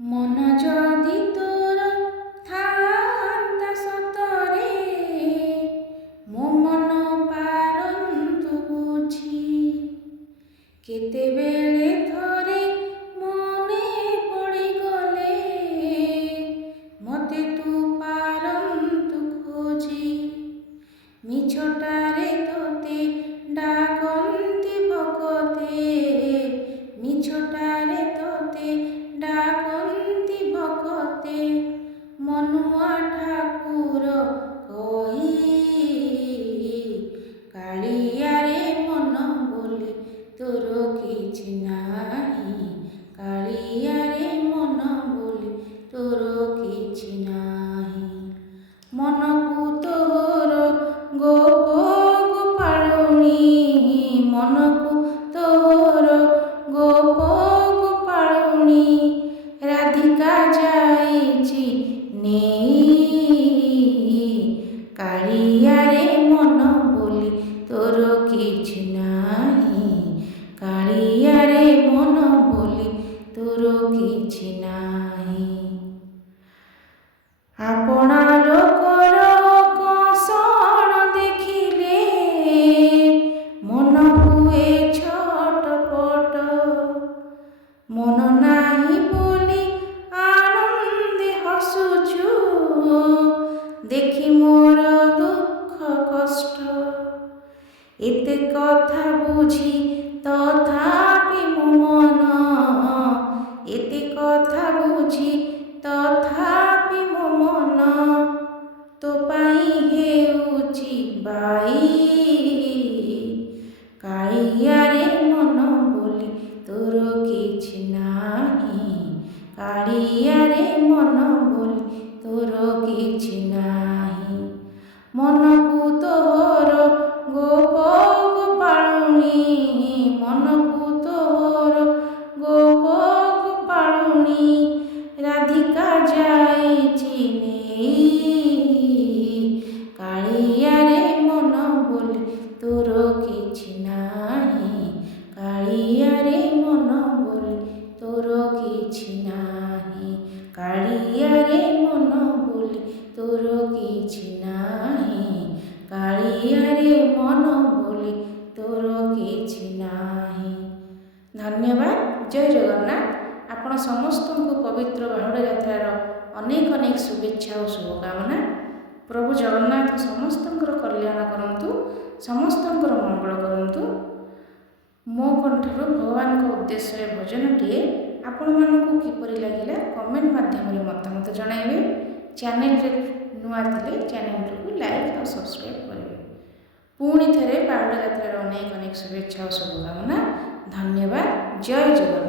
मन जदि तोर थांता सतरे मो मन पारंतु बुझी केतेबेले थरे मने पड़ी गले मते तू पारंतु खोजी मिछटारे तोते डाकंती भकते मिछटारे तोते डाकंती भकते मनुआ ठाकुर कही कालिया रे मन बोली तोर किछि नाही कालिया रे मन बोली तोर किछि नाही मनकु तोर गोप गोपालुनी मनकु तोर गोप गोपालुनी राधिका जाइछि नेई कालिया रे मन बोली तोर किछि नाही कालिया रे मन बोली तोर किछि नाही आपणा लोकर कौशल देखिले मन हुए छटपट मन नाही बोली आनंदे हसुछु देखि मोर दुख कष्ट एते कथा बुझी तथापि मो मन एते कथा बुझी तथापि मो मन तो पाई हेउछि बाई कालिया रे मन बोली तोर किछि नाही कालिया रे मन बोली तोर किछि नाही मनकु तोर गोप गोपालुनी मनकु तोर गोप गोपालुनी राधिका जाइछि नेई कालिया रे मन बोली तोर किछि नाही कालिया रे मन बोली तोर किछि नाही कालिया रे मन बोली तोर किछि नाही कालिया रे मन बोली तोर किछि नाही। धन्यवाद। जय जगन्नाथ। आपण समस्त को पवित्र बाहुड़ा यात्रार अनेक अनेक शुभेच्छा और शुभकामना। प्रभु जगन्नाथ समस्त कल्याण करंतु समस्त मंगल करंतु। मो कंठर भगवान को उद्देश्य भजनटीए आपण मानक किपरि लागिला कमेंट माध्यम मतामत जणाइबे। चैनल रे नुआ थिले चैनल को लाइक और सब्सक्राइब करेंगे। पुणी थे बाहुड़ा यात्रार अनेक अनेक शुभेच्छा और शुभकामना। धन्यवाद। जय जगन्नाथ।